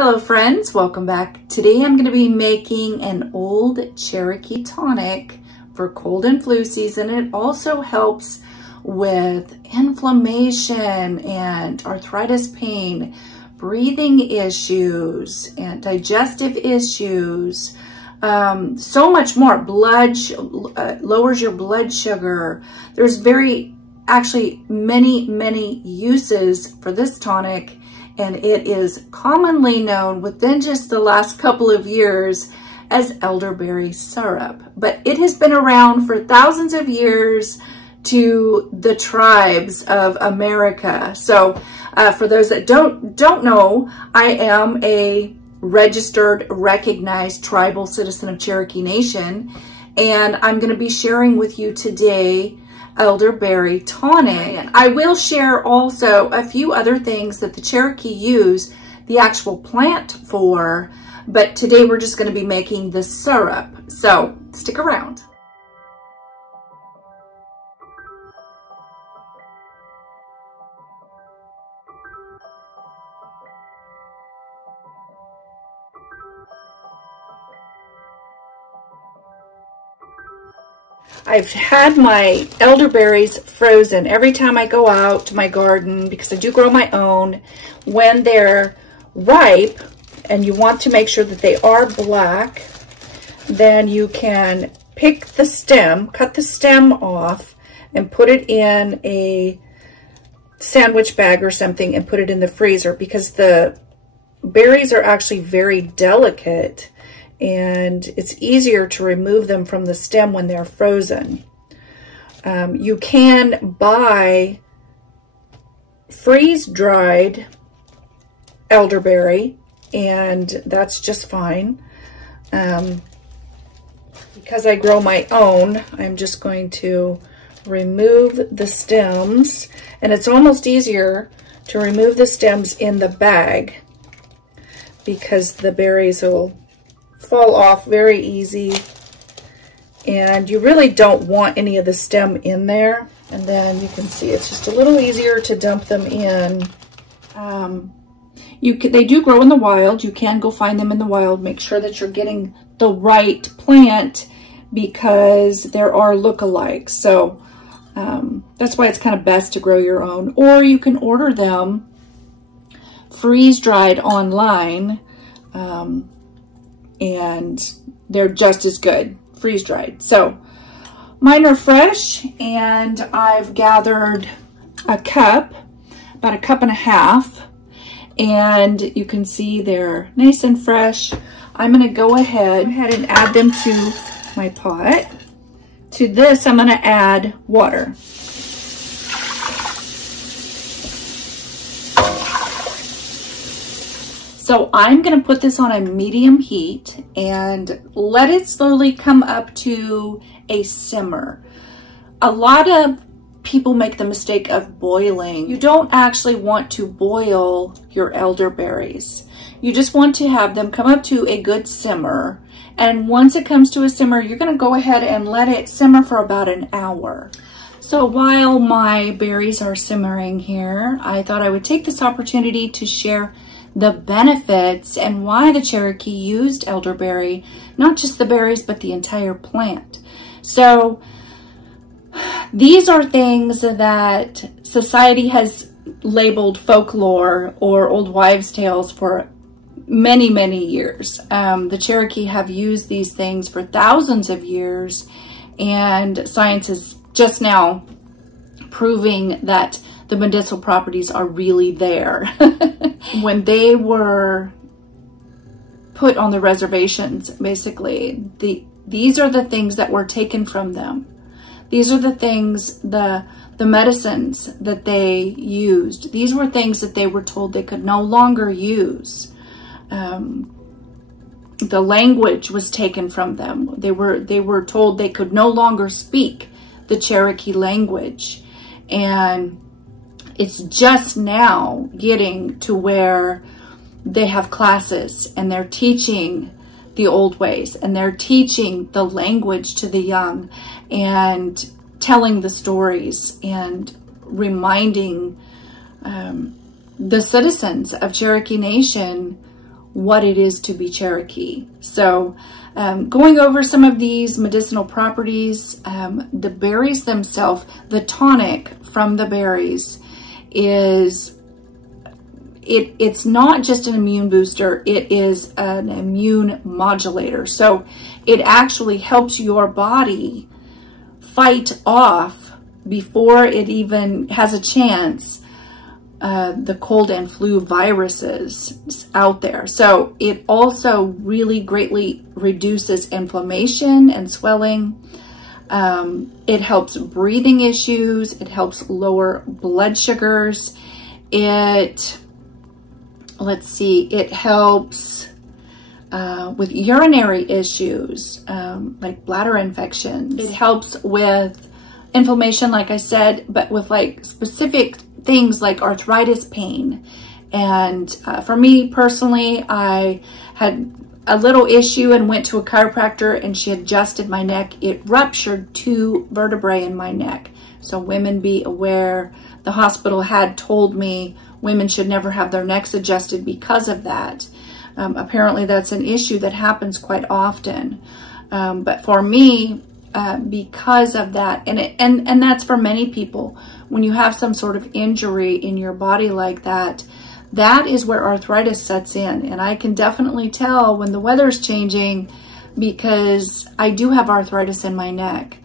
Hello friends, welcome back. Today I'm going to be making an old Cherokee tonic for cold and flu season. It also helps with inflammation and arthritis pain, breathing issues and digestive issues, so much more. Lowers your blood sugar. There's actually many uses for this tonic. And it is commonly known within just the last couple of years as elderberry syrup. But it has been around for thousands of years to the tribes of America. So for those that don't know, I am a registered, recognized tribal citizen of Cherokee Nation. And I'm going to be sharing with you today Elderberry Tonic. I will share also a few other things that the Cherokee use the actual plant for, but today we're just going to be making the syrup. So stick around. I've had my elderberries frozen every time I go out to my garden because I do grow my own. When they're ripe and you want to make sure that they are black, then you can pick the stem, cut the stem off and put it in a sandwich bag or something and put it in the freezer because the berries are actually very delicate and it's easier to remove them from the stem when they're frozen. You can buy freeze-dried elderberry, and that's just fine. Because I grow my own, I'm just going to remove the stems, and it's almost easier to remove the stems in the bag because the berries will fall off very easy, and you really don't want any of the stem in there. And then you can see it's just a little easier to dump them in. They do grow in the wild. You can go find them in the wild. Make sure that you're getting the right plant because there are lookalikes. So that's why it's kind of best to grow your own, or you can order them freeze-dried online. And they're just as good freeze-dried. So mine are fresh, and I've gathered a cup, about a cup and a half, and you can see they're nice and fresh. I'm going to go ahead and add them to my pot. To this, I'm going to add water. So I'm going to put this on a medium heat and let it slowly come up to a simmer. A lot of people make the mistake of boiling. You don't actually want to boil your elderberries. You just want to have them come up to a good simmer. And once it comes to a simmer, you're going to go ahead and let it simmer for about an hour. So while my berries are simmering here, I thought I would take this opportunity to share the benefits and why the Cherokee used elderberry, not just the berries, but the entire plant. So these are things that society has labeled folklore or old wives' tales for many years. The Cherokee have used these things for thousands of years, and science is just now proving that the medicinal properties are really there. When they were put on the reservations, basically, these are the things that were taken from them. These are the things, the medicines that they used. These were things that they were told they could no longer use. The language was taken from them. They were told they could no longer speak the Cherokee language. And it's just now getting to where they have classes and they're teaching the old ways and they're teaching the language to the young and telling the stories and reminding the citizens of Cherokee Nation what it is to be Cherokee. So going over some of these medicinal properties, the berries themselves, the tonic from the berries is, it's not just an immune booster, it is an immune modulator. So it actually helps your body fight off, before it even has a chance, the cold and flu viruses out there. So it also really greatly reduces inflammation and swelling. It helps breathing issues. It helps lower blood sugars. It helps with urinary issues, like bladder infections. It helps with inflammation, like I said, but with like specific things like arthritis pain. And for me personally, I had a little issue and went to a chiropractor, and she adjusted my neck. It ruptured 2 vertebrae in my neck. So women, be aware. The hospital had told me women should never have their necks adjusted because of that. Apparently that's an issue that happens quite often. But for me, because of that, and that's for many people, when you have some sort of injury in your body like that, that is where arthritis sets in. And I can definitely tell when the weather's changing, because I do have arthritis in my neck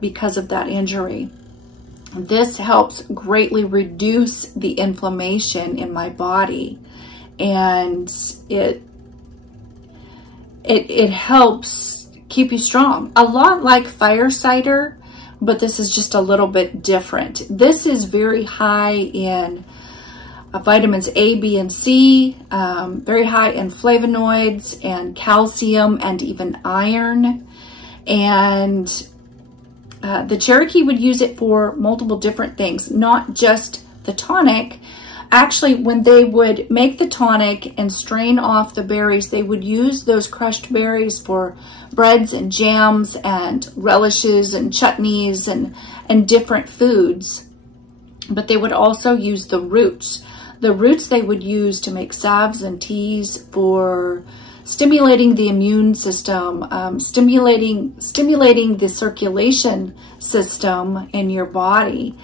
because of that injury. This helps greatly reduce the inflammation in my body, and it helps keep you strong. A lot like fire cider, but this is just a little bit different. This is very high in vitamins A, B, and C, very high in flavonoids and calcium and even iron. And the Cherokee would use it for multiple different things, not just the tonic. Actually, when they would make the tonic and strain off the berries, they would use those crushed berries for breads and jams and relishes and chutneys and different foods. But they would also use the roots. The roots they would use to make salves and teas for stimulating the immune system, stimulating the circulation system in your body.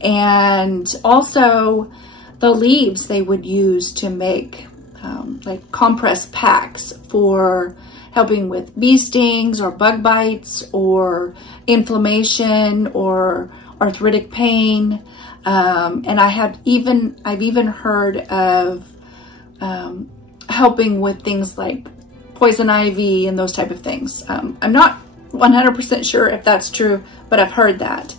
And also the leaves they would use to make like compress packs for helping with bee stings or bug bites or inflammation or arthritic pain. And I've even heard of helping with things like poison ivy and those type of things. I'm not 100% sure if that's true, but I've heard that.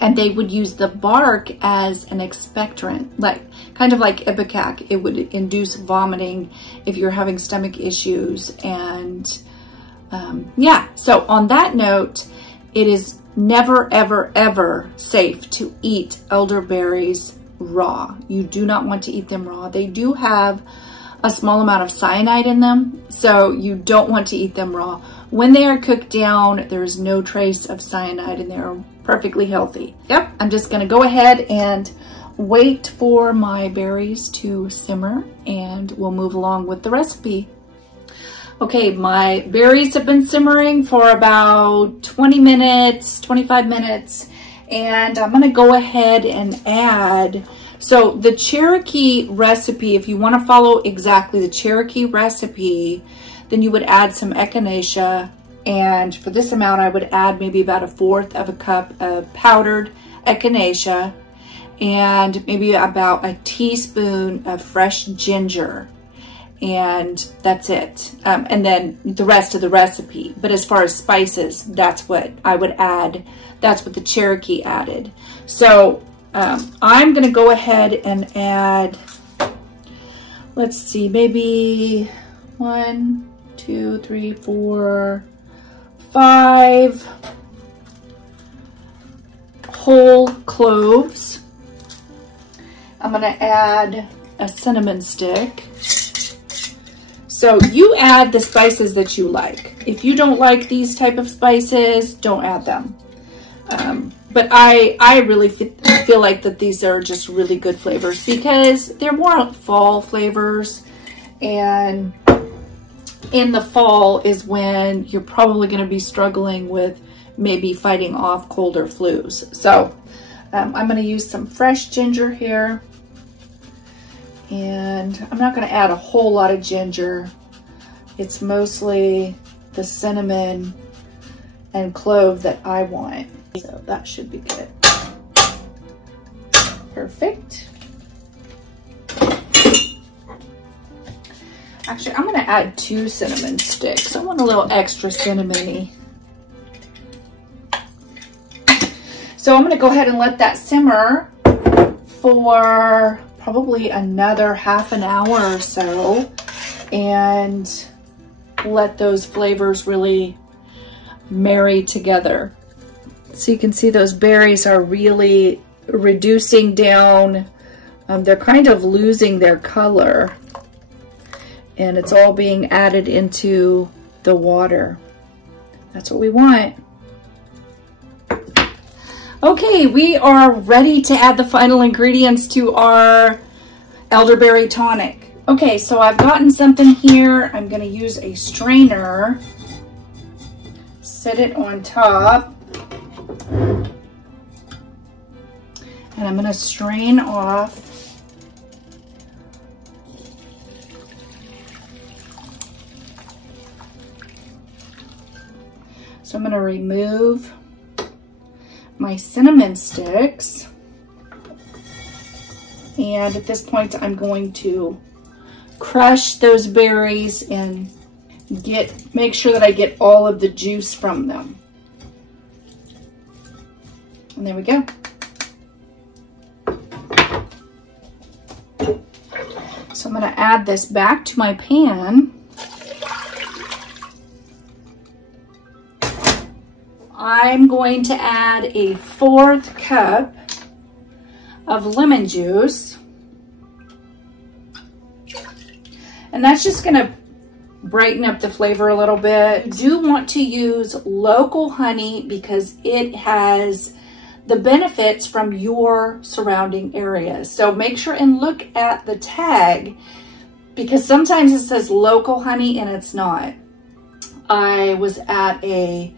And they would use the bark as an expectorant, kind of like ipecac. It would induce vomiting if you're having stomach issues. And yeah, so on that note, it is never, ever, ever safe to eat elderberries raw. You do not want to eat them raw. They do have a small amount of cyanide in them, so you don't want to eat them raw. When they are cooked down, there is no trace of cyanide and they're perfectly healthy. Yep, I'm just gonna go ahead and wait for my berries to simmer and we'll move along with the recipe. Okay, my berries have been simmering for about 20 minutes, 25 minutes, and I'm gonna go ahead and add, so the Cherokee recipe, if you wanna follow exactly the Cherokee recipe, then you would add some echinacea, and for this amount I would add maybe about 1/4 of a cup of powdered echinacea and maybe about a teaspoon of fresh ginger. And that's it. And then the rest of the recipe. But as far as spices, that's what I would add. That's what the Cherokee added. So I'm gonna go ahead and add, let's see, maybe 1, 2, 3, 4, 5 whole cloves. I'm gonna add a cinnamon stick. So you add the spices that you like. If you don't like these type of spices, don't add them. But I really feel like that these are just really good flavors because they're more fall flavors. And in the fall is when you're probably going to be struggling with maybe fighting off colder flus. So I'm going to use some fresh ginger here. And I'm not going to add a whole lot of ginger. It's mostly the cinnamon and clove that I want. So that should be good. Perfect. Actually, I'm going to add 2 cinnamon sticks. I want a little extra cinnamony. So I'm going to go ahead and let that simmer for probably another half an hour or so and let those flavors really marry together. So you can see those berries are really reducing down. They're kind of losing their color, and it's all being added into the water. That's what we want. Okay, we are ready to add the final ingredients to our elderberry tonic. Okay, so I've gotten something here. I'm going to use a strainer. Set it on top. And I'm going to strain off so I'm going to remove my cinnamon sticks, and at this point I'm going to crush those berries and make sure that I get all of the juice from them. And there we go. So I'm going to add this back to my pan. I'm going to add a 1/4 cup of lemon juice. And that's just going to brighten up the flavor a little bit. You do want to use local honey because it has the benefits from your surrounding areas. So make sure and look at the tag because sometimes it says local honey and it's not. I was at a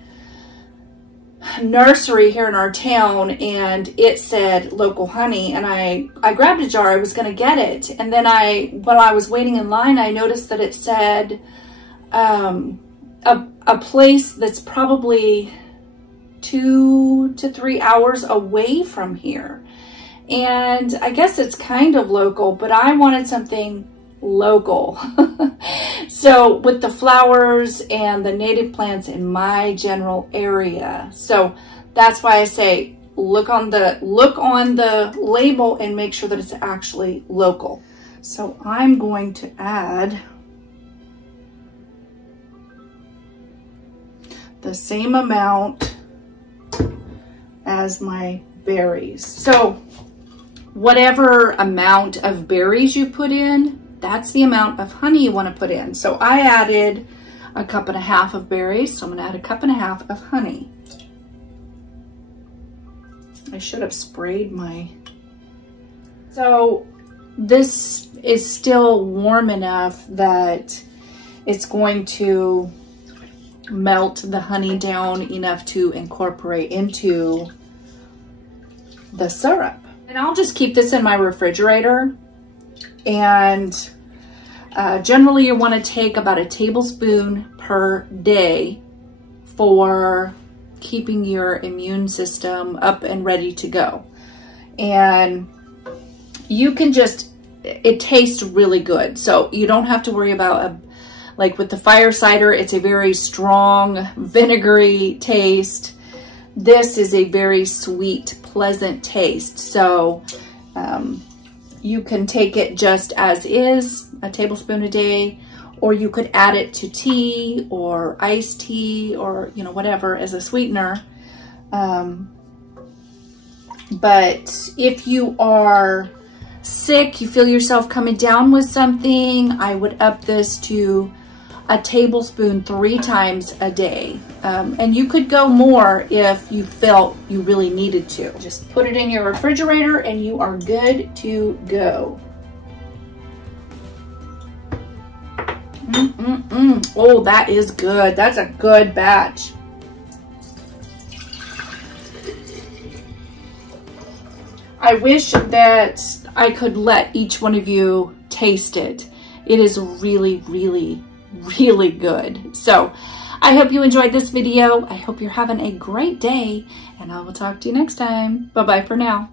nursery here in our town and it said local honey, and I grabbed a jar. I was going to get it, and then while I was waiting in line, I noticed that it said a place that's probably 2 to 3 hours away from here, and I guess it's kind of local, but I wanted something local. So with the flowers and the native plants in my general area. So that's why I say look on the label and make sure that it's actually local. So I'm going to add the same amount as my berries. So whatever amount of berries you put in, that's the amount of honey you want to put in. So I added 1.5 cups of berries, so I'm going to add 1.5 cups of honey. I should have sprayed my... So this is still warm enough that it's going to melt the honey down enough to incorporate into the syrup. And I'll just keep this in my refrigerator. And generally you want to take about 1 tablespoon per day for keeping your immune system up and ready to go. And you can just, it tastes really good. So you don't have to worry about, like with the fire cider, it's a very strong vinegary taste. This is a very sweet, pleasant taste. So you can take it just as is, 1 tablespoon a day, or you could add it to tea or iced tea or, you know, whatever as a sweetener. But if you are sick, you feel yourself coming down with something, I would up this to a tablespoon 3 times a day. And you could go more if you felt you really needed to. Just put it in your refrigerator and you are good to go. Oh, that is good. That's a good batch. I wish that I could let each one of you taste it. It is really, really, really good. So I hope you enjoyed this video. I hope you're having a great day, and I will talk to you next time. Bye-bye for now.